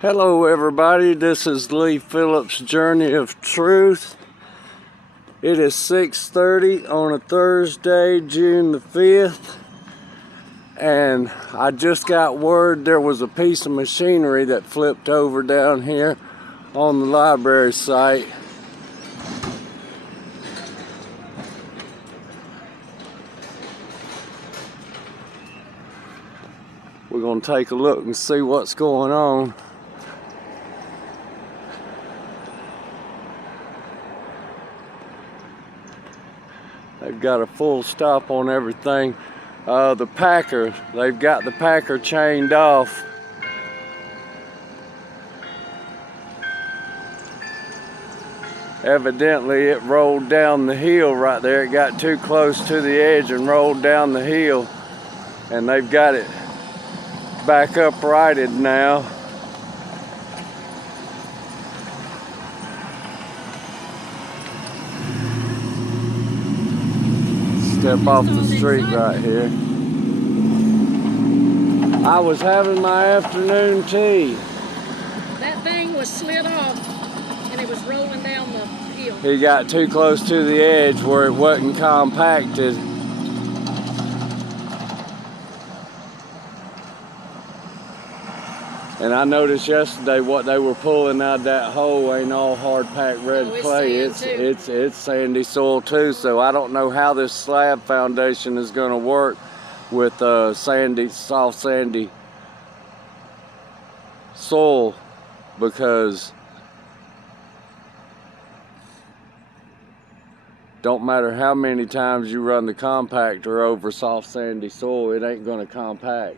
Hello everybody, this is Lee Phillips' Journey of Truth. It is 6:30 on a Thursday, June the 5th, and I just got word there was a piece of machinery that flipped over down here on the library site. We're going to take a look and see what's going on. They've got a full stop on everything. The Packer, they've got the Packer chained off. Evidently it rolled down the hill right there. It got too close to the edge and rolled down the hill. And they've got it back uprighted now. Step off the street right here. I was having my afternoon tea. That thing was slid off and it was rolling down the hill. He got too close to the edge where it wasn't compacted. And I noticed yesterday what they were pulling out that hole ain't all hard packed red clay. It's sandy soil too. So I don't know how this slab foundation is going to work with soft sandy soil, because don't matter how many times you run the compactor over soft sandy soil, it ain't going to compact.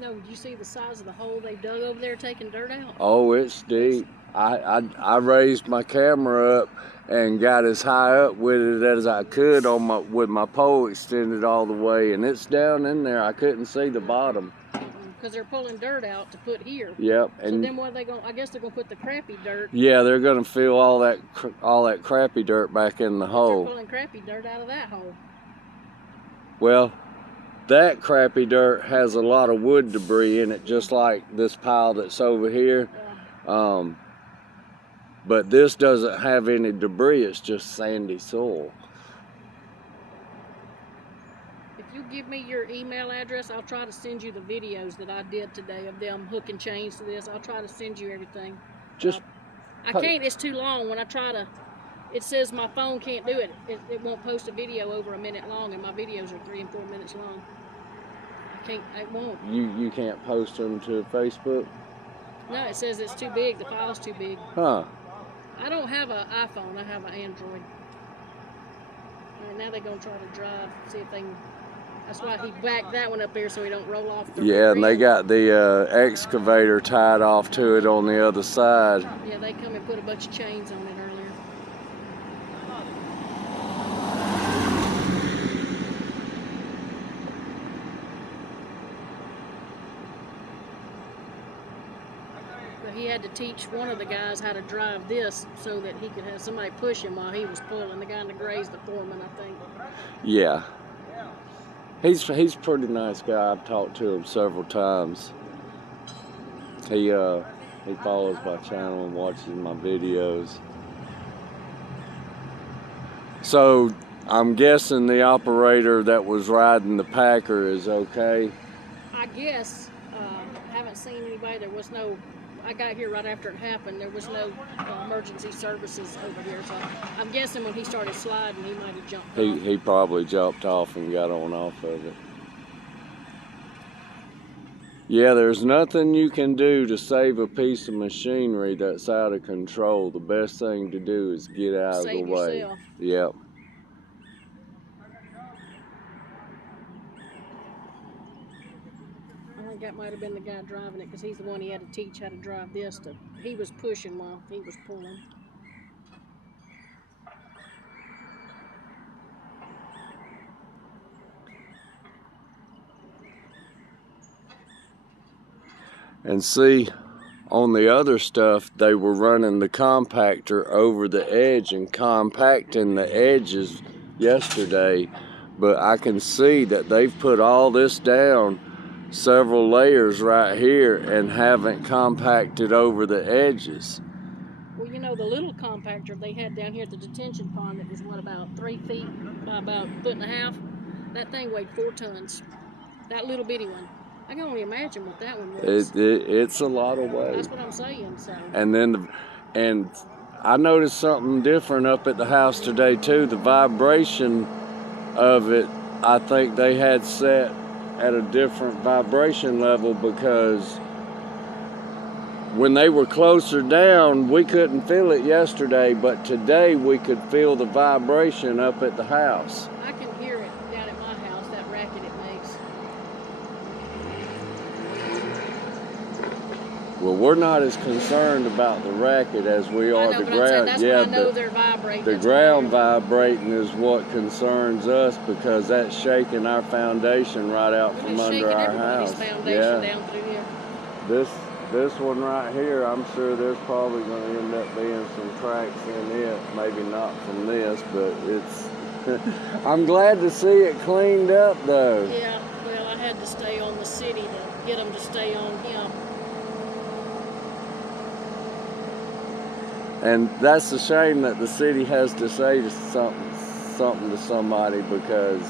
No, did you see the size of the hole they dug over there taking dirt out? Oh, it's deep. I raised my camera up and got as high up with it as I could with my pole extended all the way, and it's down in there. I couldn't see the bottom. Because they're pulling dirt out to put here. Yep. And so then what are they going? I guess they're going to put the crappy dirt. Yeah, they're going to fill all that crappy dirt back in the hole. They're pulling crappy dirt out of that hole. Well, that crappy dirt has a lot of wood debris in it, just like this pile that's over here. Yeah. But this doesn't have any debris, it's just sandy soil. If you give me your email address, I'll try to send you the videos that I did today of them hooking chains to this. I'll try to send you everything. I can't, it's too long. When I try to, it says my phone can't do it. It won't post a video over a minute long, and my videos are 3 and 4 minutes long. It won't. You can't post them to Facebook? No, it says it's too big. The file's too big. Huh. I don't have an iPhone. I have an Android. And now they're going to try to drive, see if they can. That's why he backed that one up there so he don't roll off the Yeah, and they got the excavator tied off to it on the other side. Yeah, they come and put a bunch of chains on it earlier. But he had to teach one of the guys how to drive this so that he could have somebody push him while he was pulling. The guy in the gray's the foreman, I think. Yeah. He's a pretty nice guy. I've talked to him several times. He follows my channel and watches my videos. So I'm guessing the operator that was riding the Packer is okay. I guess. I haven't seen anybody. There was no. I got here right after it happened. There was no emergency services over here, so I'm guessing when he started sliding, he might have jumped off. He probably jumped off and got on off of it. Yeah, there's nothing you can do to save a piece of machinery that's out of control. The best thing to do is get out of the way. Yourself. Yep. I think that might have been the guy driving it, because he's the one he had to teach how to drive this. He was pushing while he was pulling. And see, on the other stuff, they were running the compactor over the edge and compacting the edges yesterday. But I can see that they've put all this down several layers right here and haven't compacted over the edges. Well, you know, the little compactor they had down here at the detention pond that was, what, about 3 feet by about 1.5 feet? That thing weighed 4 tons. That little bitty one. I can only imagine what that one was. It's a lot of weight. That's what I'm saying. So. And then, and I noticed something different up at the house today too. The vibration of it, I think they had set at a different vibration level, because when they were closer down, we couldn't feel it yesterday, but today we could feel the vibration up at the house. I can hear it down at my house, that racket it makes. Well, we're not as concerned about the racket as we are the ground. That's when I know they're vibrating. The ground vibrating is what concerns us, because that's shaking our foundation right out from under our house. Yeah. Down through here. This one right here, I'm sure there's probably going to end up being some cracks in it. Maybe not from this, but it's. I'm glad to see it cleaned up though. Yeah. Well, I had to stay on the city to get them to stay on him. And that's a shame that the city has to say something to somebody, because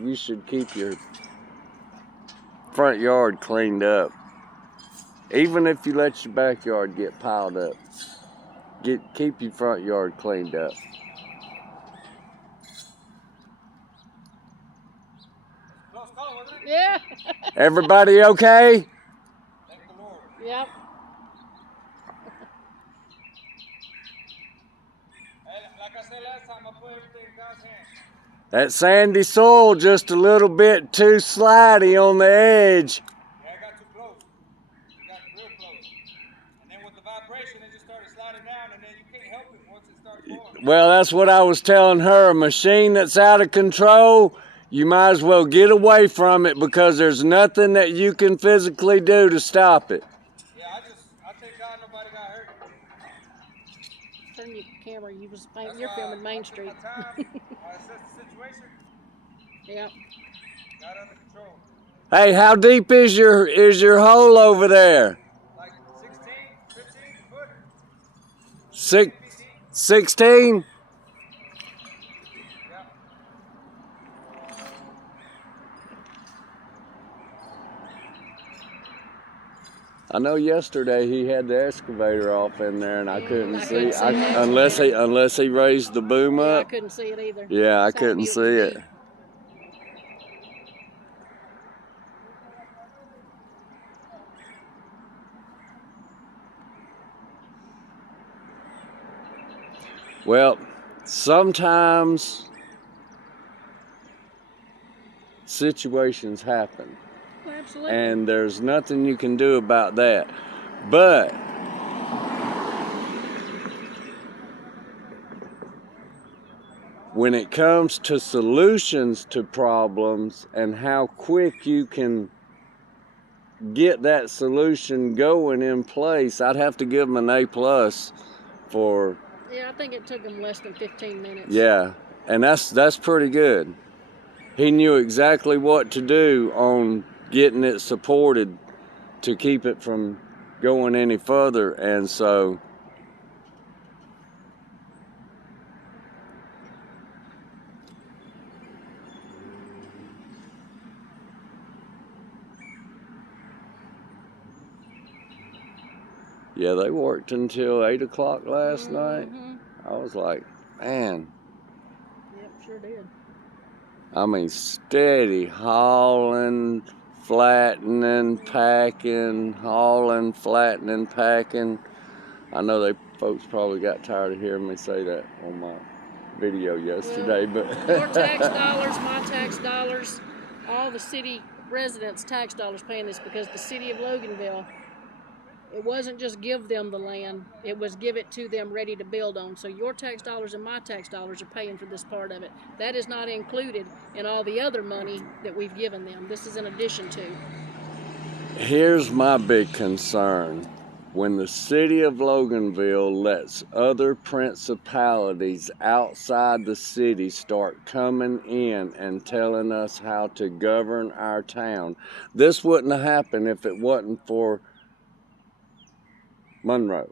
you should keep your front yard cleaned up. Even if you let your backyard get piled up, keep your front yard cleaned up. Yeah. Everybody okay? Thank the Lord. Yep. Like I said last time, I put everything in God's hands. That sandy soil just a little bit too slidey on the edge. Yeah, I got too close. I got real close. And then with the vibration, it just started sliding down, and then you can't help it once it starts going. Well, that's what I was telling her. A machine that's out of control, you might as well get away from it, because there's nothing that you can physically do to stop it. Yeah, I thank God nobody got hurt. Turn your camera. You're filming Main Street. I assessed the situation. Yep. Got under control. Hey, how deep is your hole over there? Like 16, 15 foot. 16? Yeah. I know yesterday he had the excavator off in there, and I couldn't see that. unless he raised the boom Yeah, I up. couldn't see it either. Yeah, I couldn't see it. Well, sometimes situations happen. Absolutely. And there's nothing you can do about that. But when it comes to solutions to problems and how quick you can get that solution going in place, I'd have to give them an A+ for. Yeah, I think it took him less than 15 minutes. Yeah, and that's pretty good. He knew exactly what to do on getting it supported to keep it from going any further, and so yeah, they worked until 8 o'clock last night. I was like, man. Yep, sure did. I mean, steady hauling, flattening, packing, hauling, flattening, packing. I know folks probably got tired of hearing me say that on my video yesterday, but your tax dollars, my tax dollars, all the city residents' tax dollars paying this, because the city of Loganville, it wasn't just give them the land, it was give it to them ready to build on. So your tax dollars and my tax dollars are paying for this part of it. That is not included in all the other money that we've given them. This is in addition to. Here's my big concern. when the city of Loganville lets other principalities outside the city start coming in and telling us how to govern our town. This wouldn't have happened if it wasn't for Monroe.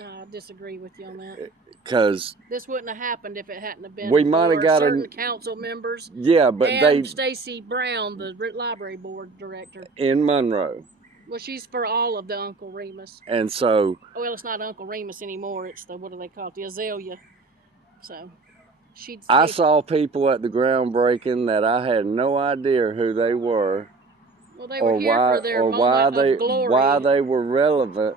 I disagree with you on that. Because this wouldn't have happened if it hadn't have been we might have for got certain council members. Yeah, but and Stacy Brown, the library board director in Monroe. Well, she's for all of the Uncle Remus. And so... well, it's not Uncle Remus anymore. It's the, what do they call it? The Azalea. So, I saw people at the groundbreaking that I had no idea who they were. Well, they were here for their moment of glory. Why they were relevant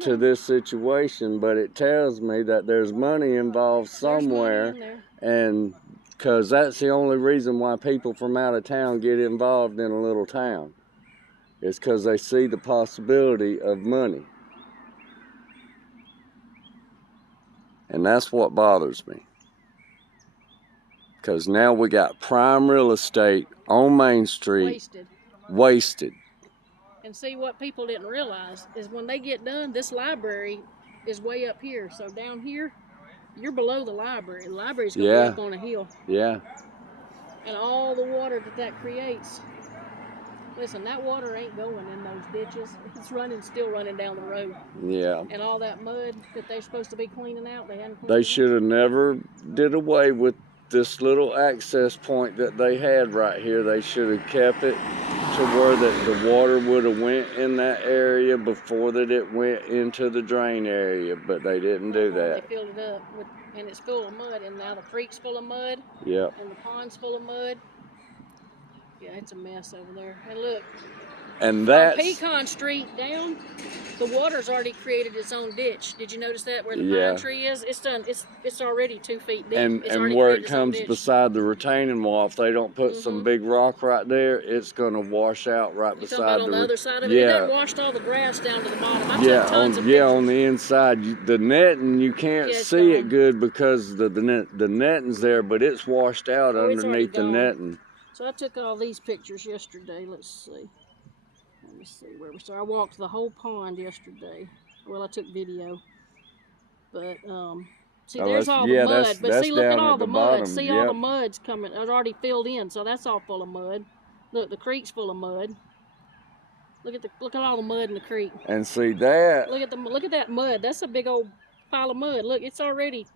to this situation, but it tells me that there's money involved somewhere, and because that's the only reason why people from out of town get involved in a little town. It's because they see the possibility of money. And that's what bothers me. Because now we got prime real estate on Main Street. Wasted. And see, what people didn't realize is when they get done, this library is way up here. So down here, you're below the library. The library's going to be up on a hill. Yeah. And all the water that creates. Listen, that water ain't going in those ditches. It's still running down the road. Yeah. And all that mud that they're supposed to be cleaning out, they hadn't cleaned They should have never did away with this little access point that they had right here. They should have kept it to where that the water would have went in that area before that it went into the drain area, but they didn't do that. They filled it up, and it's full of mud, and now the creek's full of mud. Yeah. And the pond's full of mud. Yeah, it's a mess over there. And look, and that's on Pecan Street down, the water's already created its own ditch. Did you notice that where the pine tree is? It's done. It's already 2 feet deep. And where it comes beside the retaining wall, if they don't put some big rock right there, it's gonna wash out right beside the. On the other side of it, yeah. It washed all the grass down to the bottom. I took tons of pictures. On the inside, the netting you can't see it good because the netting's there, but it's washed out underneath the netting. So I took all these pictures yesterday. Let's see. Let me see where we started. I walked the whole pond yesterday. Well, I took video. But, see, there's all the mud. But see, look at all the mud. See, all the mud's coming. It's already filled in, so that's all full of mud. Look, the creek's full of mud. Look at all the mud in the creek. And see that. Look at that mud. That's a big old pile of mud. Look, it's already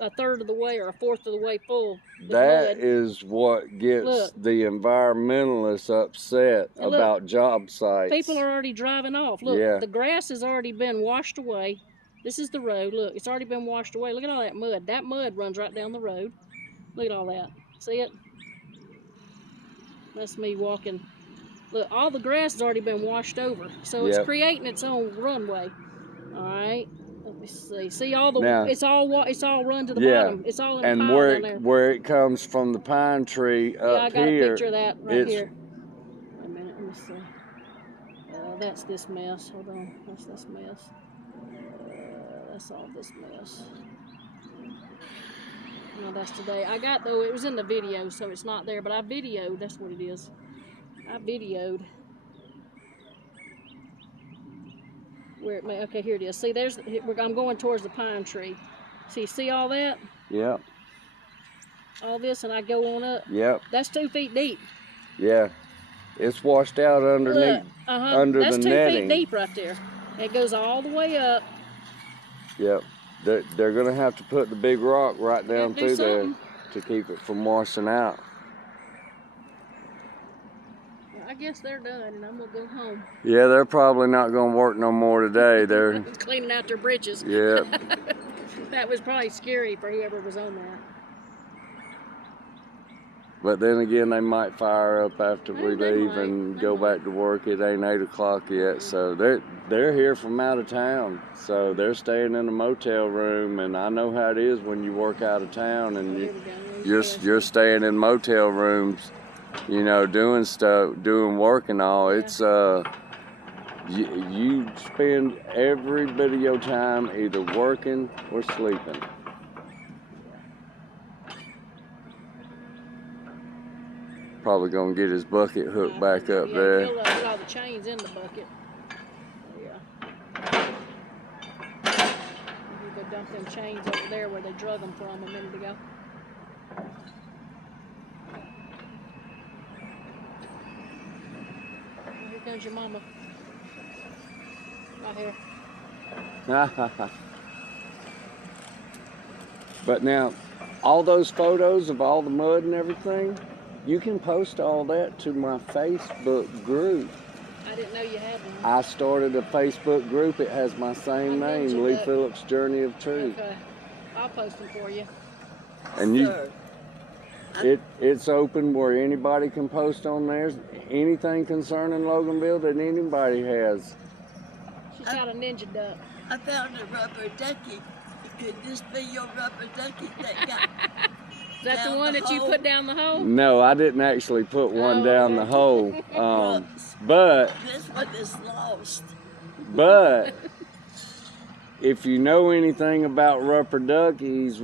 a third of the way or a fourth of the way full. That is what gets the environmentalists upset about job sites. People are already driving off. Look, the grass has already been washed away. This is the road. Look, it's already been washed away. Look at all that mud. That mud runs right down the road. Look at all that. See it? That's me walking. Look, all the grass has already been washed over. So it's creating its own runway. All right. Let me see. See all the it's all run to the bottom. It's all in a pile down there. Where it comes from the pine tree up I got a picture of that right here. Wait a minute, let me see. That's this mess. Hold on. That's this mess. That's all this mess. No, that's today. It was in the video, so it's not there, but I videoed. That's what it is. I videoed. Where it may, okay, here it is. See, I'm going towards the pine tree. See all that? Yep. All this, and I go on up. Yep. That's 2 feet deep. Yeah. It's washed out underneath, under the netting. That's 2 feet deep right there. It goes all the way up. Yep. They're going to have to put the big rock right down through there to keep it from washing out. I guess they're done, and I'm going to go home. Yeah, they're probably not going to work no more today. They're cleaning out their britches. Yeah. That was probably scary for whoever was on there. But then again, they might fire up after we leave and go back to work. It ain't 8 o'clock yet, so they're here from out of town. So they're staying in a motel room, and I know how it is when you work out of town and you're staying in motel rooms, you know, doing stuff, doing work and all. It's you spend every bit of your time either working or sleeping. Probably gonna get his bucket hooked back up there. He'll put all the chains in the bucket. Yeah. dump them chains over there where they drug them from a minute ago. Here comes your mama. Right here. But now, all those photos of all the mud and everything, you can post all that to my Facebook group. I didn't know you had one. I started a Facebook group. It has my same name, Lee Phillips Journey of Truth. Okay. I'll post them for you. And it's open where anybody can post on there. Anything concerning Loganville that anybody has. She's got a ninja duck. I found a rubber ducky. Could this be your rubber ducky that got Is that the one that you put down the hole? No, I didn't actually put one down the hole. But this one is lost? But if you know anything about rubber duckies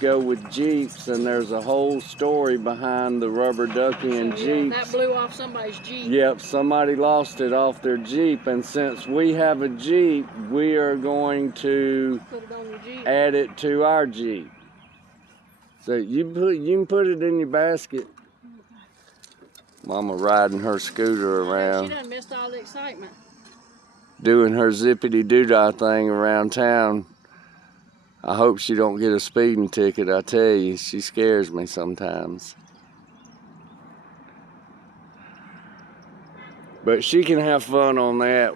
go with Jeeps, and there's a whole story behind the rubber ducky and Jeeps. That blew off somebody's Jeep. Yep, somebody lost it off their Jeep, and since we have a Jeep, we are going to Put it on your Jeep. add it to our Jeep. So you can put it in your basket. Mama riding her scooter around. She done missed all the excitement. Doing her zippity doo-dah thing around town. I hope she don't get a speeding ticket. I tell you, she scares me sometimes. But she can have fun on that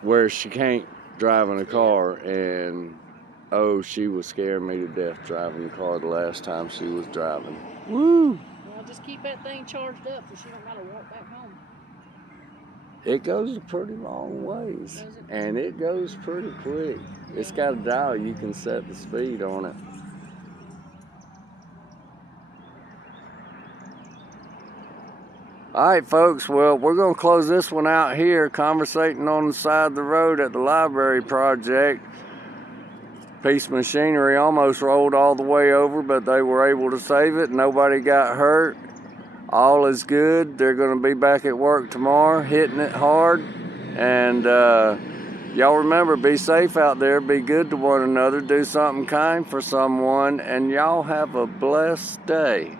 where she can't drive in a car. And oh, she was scaring me to death driving the car the last time she was driving. Woo! Well, just keep that thing charged up so she don't gotta walk back home. It goes a pretty long ways, and it goes pretty quick. It's got a dial, you can set the speed on it. All right, folks, well, we're going to close this one out here, conversating on the side of the road at the library project. Piece of machinery almost rolled all the way over, but they were able to save it. Nobody got hurt. All is good. They're going to be back at work tomorrow, hitting it hard. And y'all remember, be safe out there. Be good to one another. Do something kind for someone. And y'all have a blessed day.